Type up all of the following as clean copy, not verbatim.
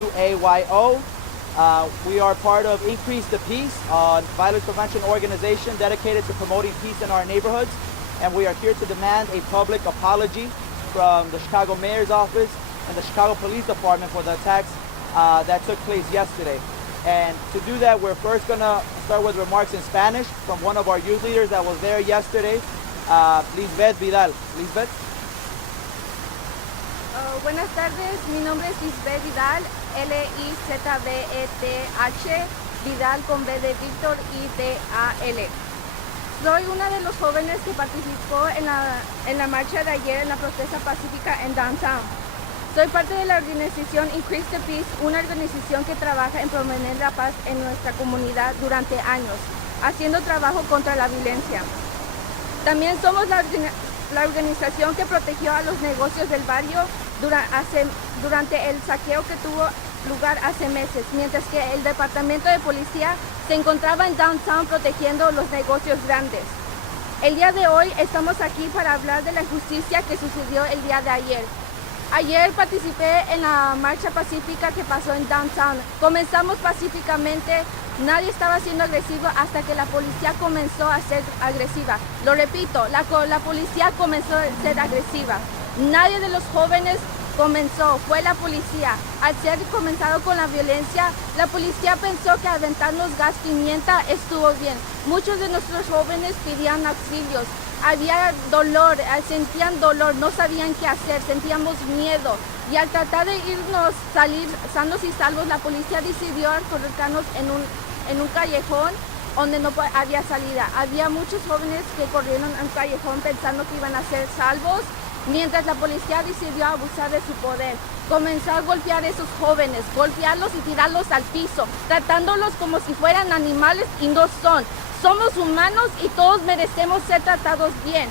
AYO. We are part of Increase the Peace, a violence prevention organization dedicated to promoting peace in our neighborhoods. And we are here to demand a public apology from the Chicago Mayor's Office and the Chicago Police Department for the attacks that took place yesterday. And to do that, we're first going to start with remarks in Spanish from one of our youth leaders that was there yesterday, Lisbeth Vidal. Lisbeth? Buenas tardes, mi nombre es Lisbeth Vidal, Lizbeth, Vidal con B de Víctor y D-A-L. Soy una de los jóvenes que participó en la marcha de ayer en la protesta pacífica en Downtown. Soy parte de la organización Increase the Peace, una organización que trabaja en promover la paz en nuestra comunidad durante años, haciendo trabajo contra la violencia. También somos la organización que protegió a los negocios del barrio durante el saqueo que tuvo lugar hace meses, mientras que el departamento de policía se encontraba en Downtown protegiendo los negocios grandes. El día de hoy estamos aquí para hablar de la injusticia que sucedió el día de ayer. Ayer participé en la marcha pacífica que pasó en Downtown. Comenzamos pacíficamente, nadie estaba siendo agresivo hasta que la policía comenzó a ser agresiva. Lo repito, la policía comenzó a ser agresiva. Nadie de los jóvenes comenzó, fue la policía. Al ser comenzado con la violencia, la policía pensó que aventarnos gas pimienta estuvo bien. Muchos de nuestros jóvenes pedían auxilios. Había dolor, sentían dolor, no sabían qué hacer, sentíamos miedo. Y al tratar de salir sanos y salvos, la policía decidió colocarnos en un callejón donde no había salida. Había muchos jóvenes que corrieron a un callejón pensando que iban a ser salvos, mientras la policía decidió abusar de su poder. Comenzó a golpear a esos jóvenes, golpearlos y tirarlos al piso, tratándolos como si fueran animales y no son. Somos humanos y todos merecemos ser tratados bien.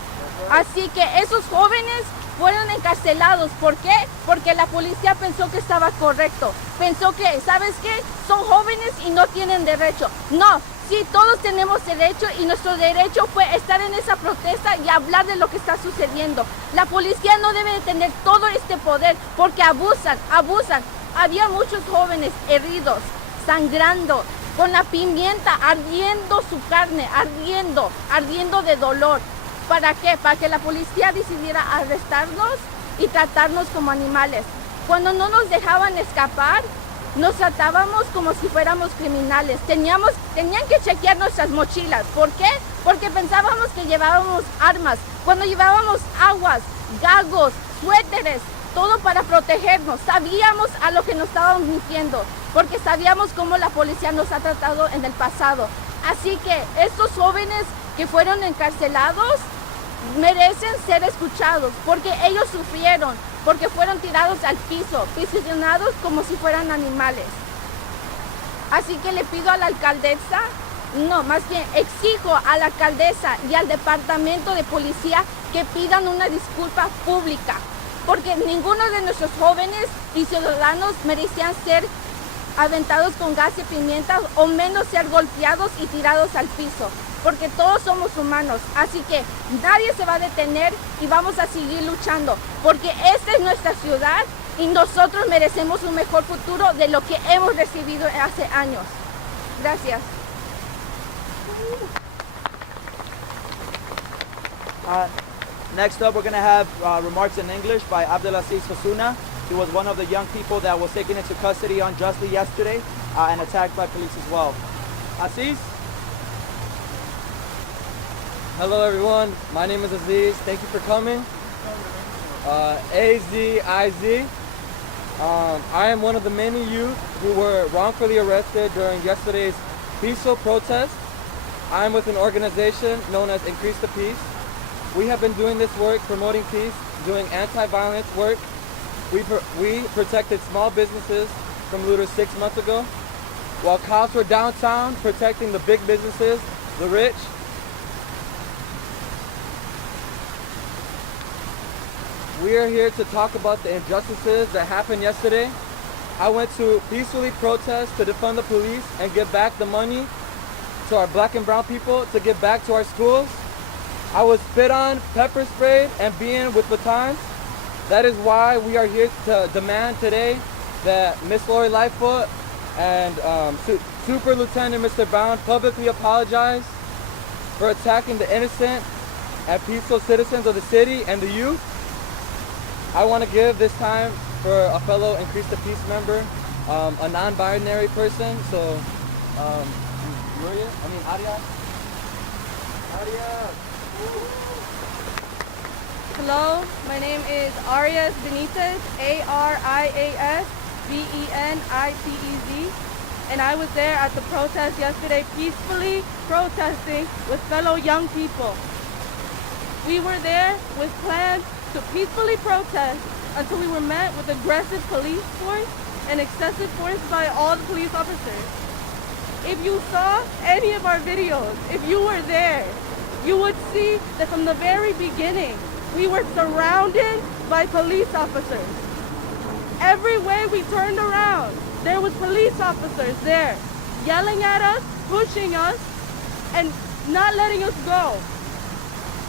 Así que esos jóvenes fueron encarcelados. ¿Por qué? Porque la policía pensó que estaba correcto. Pensó que, ¿sabes qué? Son jóvenes y no tienen derecho. No, sí, todos tenemos derecho y nuestro derecho fue estar en esa protesta y hablar de lo que está sucediendo. La policía no debe de tener todo este poder porque abusan. Había muchos jóvenes heridos, sangrando, con la pimienta ardiendo su carne, ardiendo de dolor. ¿Para qué? Para que la policía decidiera arrestarnos y tratarnos como animales. Cuando no nos dejaban escapar, nos tratábamos como si fuéramos criminales. Tenían que chequear nuestras mochilas. ¿Por qué? Porque pensábamos que llevábamos armas. Cuando llevábamos aguas, gagos, suéteres, todo para protegernos. Sabíamos a lo que nos estábamos metiendo, porque sabíamos cómo la policía nos ha tratado en el pasado. Así que estos jóvenes que fueron encarcelados merecen ser escuchados, porque ellos sufrieron, porque fueron tirados al piso, pisoteados como si fueran animales. Así que le pido a la alcaldesa, exijo a la alcaldesa y al departamento de policía que pidan una disculpa pública, porque ninguno de nuestros jóvenes y ciudadanos merecían ser aventados con gas y pimienta o menos ser golpeados y tirados al piso, porque todos somos humanos. Así que nadie se va a detener y vamos a seguir luchando, porque esta es nuestra ciudad y nosotros merecemos un mejor futuro de lo que hemos recibido hace años. Gracias. Next up, we're going to have remarks in English by Abdelaziz Hasuna. He was one of the young people that was taken into custody unjustly yesterday and attacked by police as well. Aziz? Hello everyone, my name is Aziz. Thank you for coming. A-Z-I-Z. I am one of the many youth who were wrongfully arrested during yesterday's peaceful protest. I am with an organization known as Increase the Peace. We have been doing this work, promoting peace, doing anti-violence work. We protected small businesses from looters 6 months ago, while cops were downtown protecting the big businesses, the rich. We are here to talk about the injustices that happened yesterday. I went to peacefully protest to defund the police and give back the money to our black and brown people, to give back to our schools. I was spit on, pepper sprayed, and beaten with batons. That is why we are here to demand today that Miss Lori Lightfoot and Super Lieutenant Mr. Brown publicly apologized for attacking the innocent and peaceful citizens of the city and the youth. I want to give this time for a fellow Increase the Peace member, a non-binary person. So, Aria. Hello, my name is Arias Benitez, Arias Benitez, and I was there at the protest yesterday, peacefully protesting with fellow young people. We were there with plans to peacefully protest until we were met with aggressive police force and excessive force by all the police officers. If you saw any of our videos, if you were there, you would see that from the very beginning, we were surrounded by police officers. Every way we turned around, there was police officers there, yelling at us, pushing us, and not letting us go.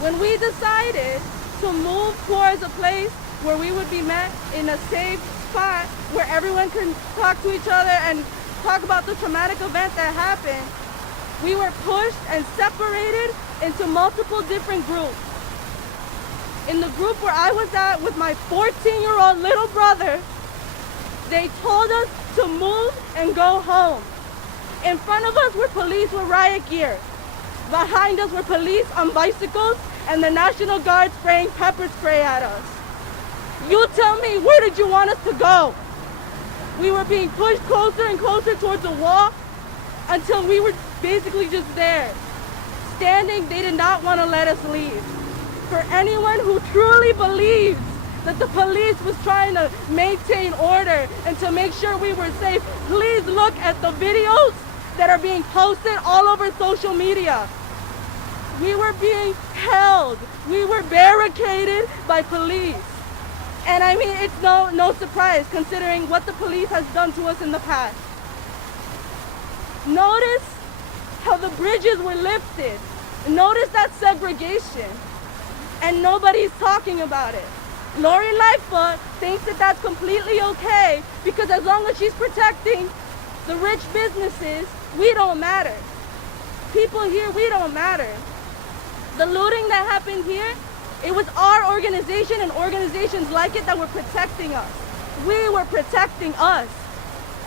When we decided to move towards a place where we would be met in a safe spot where everyone can talk to each other and talk about the traumatic event that happened, we were pushed and separated into multiple different groups. In the group where I was at with my 14-year-old little brother, they told us to move and go home. In front of us were police with riot gear. Behind us were police on bicycles and the National Guard spraying pepper spray at us. You tell me, where did you want us to go? We were being pushed closer and closer towards the wall until we were basically just there. Standing, they did not want to let us leave. For anyone who truly believes that the police was trying to maintain order and to make sure we were safe, please look at the videos that are being posted all over social media. We were being held. We were barricaded by police. And I mean, it's no surprise considering what the police has done to us in the past. Notice how the bridges were lifted. Notice that segregation. And nobody's talking about it. Lori Lightfoot thinks that that's completely okay because as long as she's protecting the rich businesses, we don't matter. People here, we don't matter. The looting that happened here, it was our organization and organizations like it that were protecting us. We were protecting us.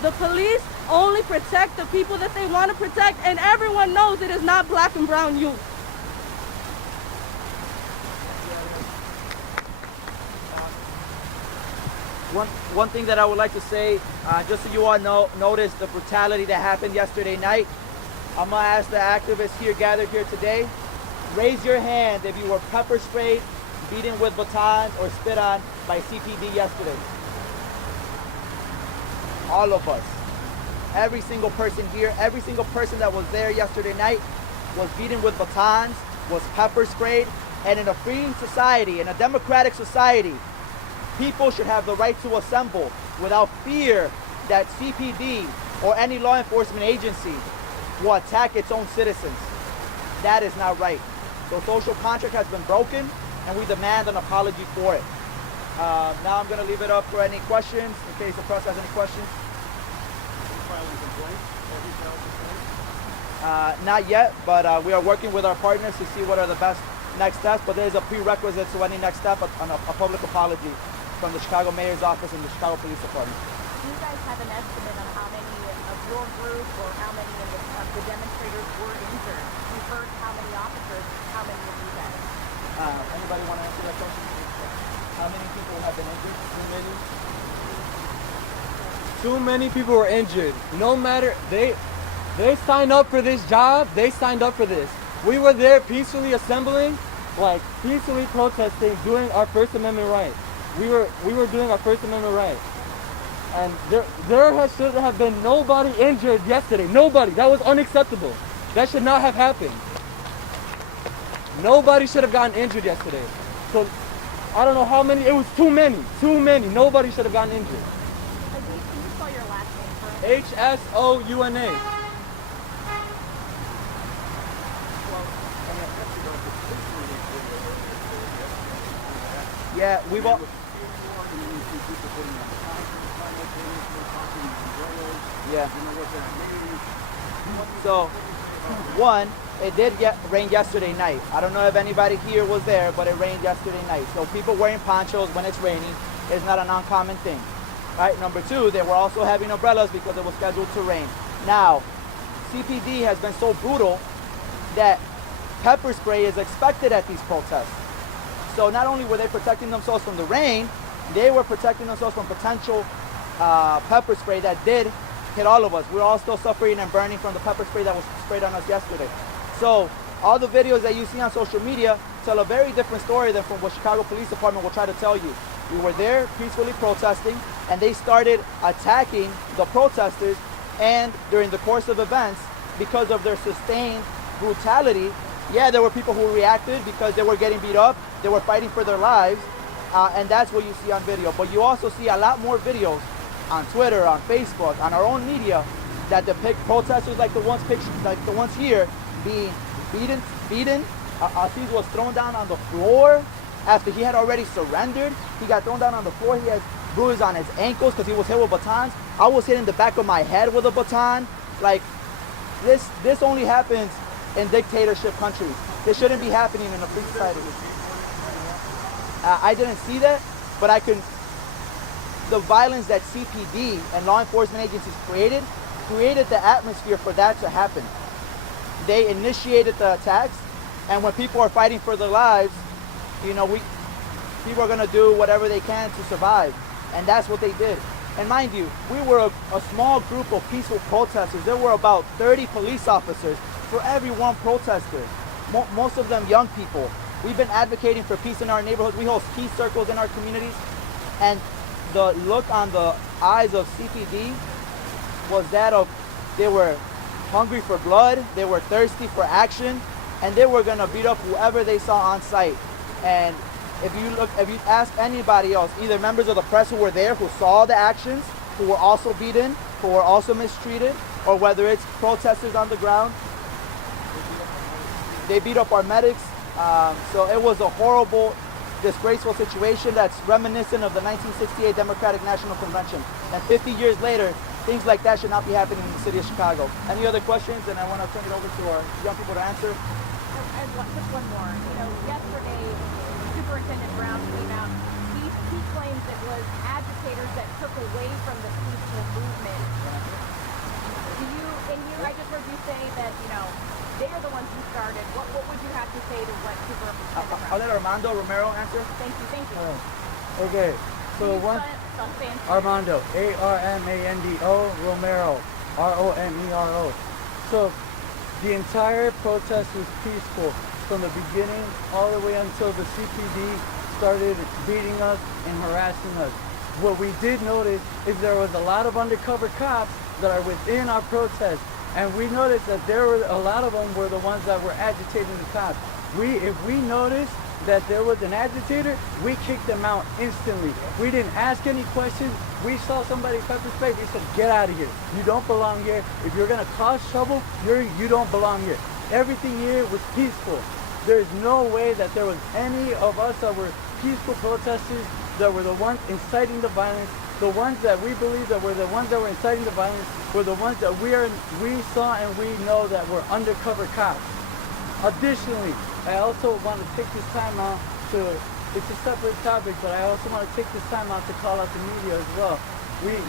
The police only protect the people that they want to protect, and everyone knows it is not black and brown youth. One thing that I would like to say, just so you all notice the brutality that happened yesterday night. I'm gonna ask the activists here gathered here today, raise your hand if you were pepper sprayed, beaten with batons, or spit on by CPD yesterday. All of us. Every single person here, every single person that was there yesterday night was beaten with batons, was pepper sprayed, and in a freeing society, in a democratic society, people should have the right to assemble without fear that CPD or any law enforcement agency will attack its own citizens. That is not right. The social contract has been broken, and we demand an apology for it. Now I'm going to leave it up for any questions, in case the press has any questions. Not yet, but we are working with our partners to see what are the best next steps, but there is a prerequisite to any next step, a public apology from the Chicago Mayor's Office and the Chicago Police Department. Do you guys have an estimate on how many of your group or how many of the demonstrators were injured? We've heard how many officers, how many of you guys? Anybody want to answer that question? How many people have been injured? Too many? Too many people were injured. No matter, they signed up for this job. They signed up for this. We were there peacefully assembling, like peacefully protesting, doing our First Amendment right. We were doing our First Amendment right. And there should have been nobody injured yesterday. Nobody. That was unacceptable. That should not have happened. Nobody should have gotten injured yesterday. So I don't know how many. It was too many. Too many. Nobody should have gotten injured. Can you spell your last name for us? HSOUNA. Yeah, we've all... Yeah. So, one, it did rain yesterday night. I don't know if anybody here was there, but it rained yesterday night. So people wearing ponchos when it's raining is not an uncommon thing. Right? Number two, they were also having umbrellas because it was scheduled to rain. Now, CPD has been so brutal that pepper spray is expected at these protests. So not only were they protecting themselves from the rain, they were protecting themselves from potential pepper spray that did hit all of us. We're all still suffering and burning from the pepper spray that was sprayed on us yesterday. So all the videos that you see on social media tell a very different story than from what Chicago Police Department will try to tell you. We were there peacefully protesting, and they started attacking the protesters, and during the course of events, because of their sustained brutality, yeah, there were people who reacted because they were getting beat up, they were fighting for their lives, and that's what you see on video. But you also see a lot more videos on Twitter, on Facebook, on our own media that depict protesters like the ones here being beaten. Aziz was thrown down on the floor after he had already surrendered. He got thrown down on the floor. He has bruises on his ankles because he was hit with batons. I was hit in the back of my head with a baton. Like, this only happens in dictatorship countries. This shouldn't be happening in a free society. I didn't see that, but the violence that CPD and law enforcement agencies created the atmosphere for that to happen. They initiated the attacks, and when people are fighting for their lives, you know, people are gonna do whatever they can to survive, and that's what they did. And mind you, we were a small group of peaceful protesters. There were about 30 police officers for every one protester, most of them young people. We've been advocating for peace in our neighborhoods. We host peace circles in our communities, and the look on the eyes of CPD was that of they were hungry for blood, they were thirsty for action, and they were gonna beat up whoever they saw on site. And if you ask anybody else, either members of the press who were there, who saw the actions, who were also beaten, who were also mistreated, or whether it's protesters on the ground, they beat up our medics. So it was a horrible, disgraceful situation that's reminiscent of the 1968 Democratic National Convention. And 50 years later, things like that should not be happening in the city of Chicago. Any other questions? And I want to turn it over to our young people to answer. Just one more. You know, yesterday, Superintendent Brown came out. He claims it was agitators that took away from the peaceful movement. I just heard you say that, you know, they're the ones who started. What would you have to say to what Superintendent Brown? I'll let Armando Romero answer. Thank you. Okay, so Armando, Armando, Romero, Romero. So the entire protest was peaceful from the beginning all the way until the CPD started beating us and harassing us. What we did notice is there was a lot of undercover cops that are within our protest, and we noticed that there were a lot of them were the ones that were agitating the cops. If we noticed that there was an agitator, we kicked them out instantly. We didn't ask any questions. We saw somebody pepper spray, we said, get out of here. You don't belong here. If you're gonna cause trouble, you don't belong here. Everything here was peaceful. There's no way that there was any of us that were peaceful protesters that were the ones inciting the violence. The ones that we believe that were the ones that were inciting the violence were the ones that we saw and we know that were undercover cops. Additionally, I also want to take this time out it's a separate topic, but I also want to take this time out to call out the media as well.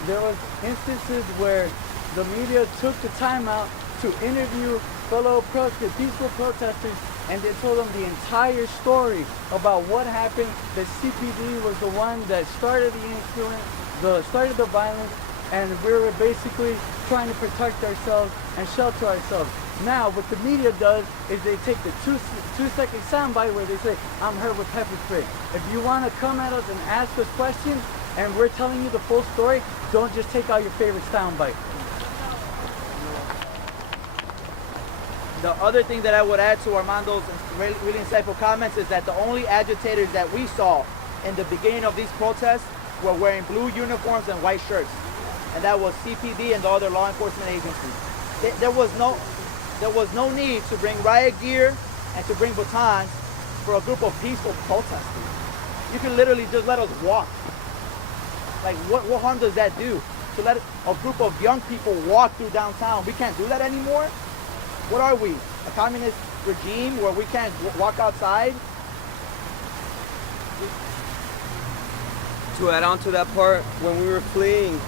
There was instances where the media took the time out to interview fellow peaceful protesters, and they told them the entire story about what happened, that CPD was the one that started the incident, started the violence, and we were basically trying to protect ourselves and shelter ourselves. Now, what the media does is they take the two-second soundbite where they say, I'm hurt with pepper spray. If you want to come at us and ask us questions, and we're telling you the full story, don't just take out your favorite soundbite. The other thing that I would add to Armando's really insightful comments is that the only agitators that we saw in the beginning of these protests were wearing blue uniforms and white shirts. And that was CPD and the other law enforcement agencies. There was no need to bring riot gear and to bring batons for a group of peaceful protesters. You can literally just let us walk. Like, what harm does that do? to let a group of young people walk through downtown. We can't do that anymore? What are we? A communist regime where we can't walk outside? To add on to that part, when we were fleeing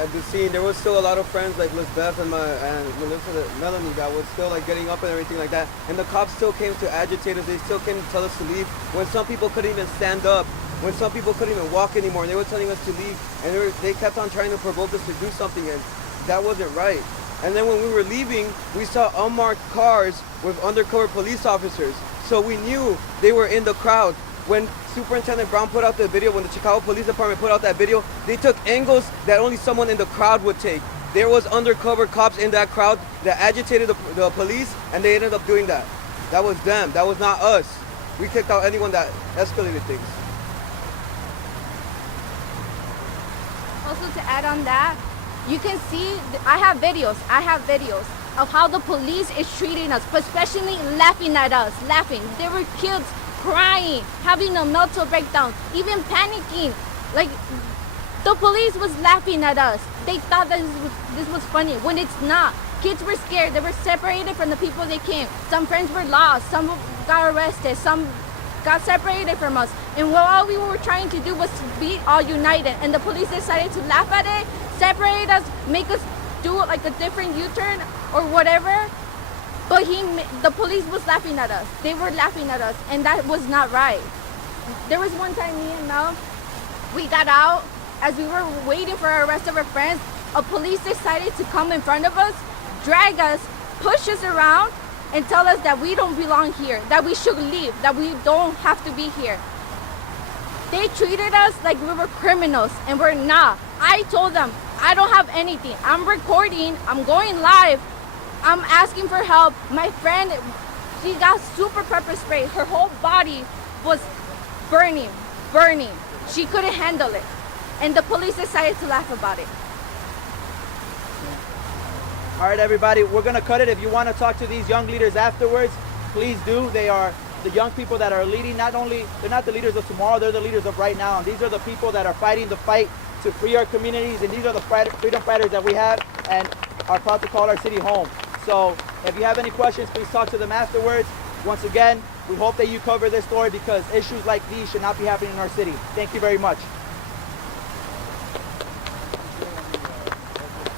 at the scene, there was still a lot of friends like Lisbeth and Melissa, Melanie, that was still like getting up and everything like that. And the cops still came to agitate us. They still came to tell us to leave. When some people couldn't even stand up, when some people couldn't even walk anymore, and they were telling us to leave. And they kept on trying to provoke us to do something, and that wasn't right. And then when we were leaving, we saw unmarked cars with undercover police officers. So we knew they were in the crowd. When Superintendent Brown put out the video, when the Chicago Police Department put out that video, they took angles that only someone in the crowd would take. There was undercover cops in that crowd that agitated the police, and they ended up doing that. That was them. That was not us. We kicked out anyone that escalated things. Also, to add on that, you can see, I have videos of how the police is treating us, but especially laughing at us, laughing. There were kids crying, having a mental breakdown, even panicking. Like, the police was laughing at us. They thought that this was funny, when it's not. Kids were scared. They were separated from the people they came. Some friends were lost. Some got arrested. Some got separated from us. And all we were trying to do was to be all united. And the police decided to laugh at it, separate us, make us do like a different U-turn or whatever. But the police was laughing at us. They were laughing at us, and that was not right. There was one time me and Mel, we got out. As we were waiting for our rest of our friends, a police decided to come in front of us, drag us, push us around, and tell us that we don't belong here, that we should leave, that we don't have to be here. They treated us like we were criminals, and we're not. I told them, I don't have anything. I'm recording, I'm going live. I'm asking for help. My friend, she got super pepper spray. Her whole body was burning. She couldn't handle it. And the police decided to laugh about it. All right, everybody, we're going to cut it. If you want to talk to these young leaders afterwards, please do. They are the young people that are leading. They're not the leaders of tomorrow, they're the leaders of right now. And these are the people that are fighting the fight to free our communities. And these are the freedom fighters that we have and are proud to call our city home. So if you have any questions, please talk to them afterwards. Once again, we hope that you cover this story because issues like these should not be happening in our city. Thank you very much.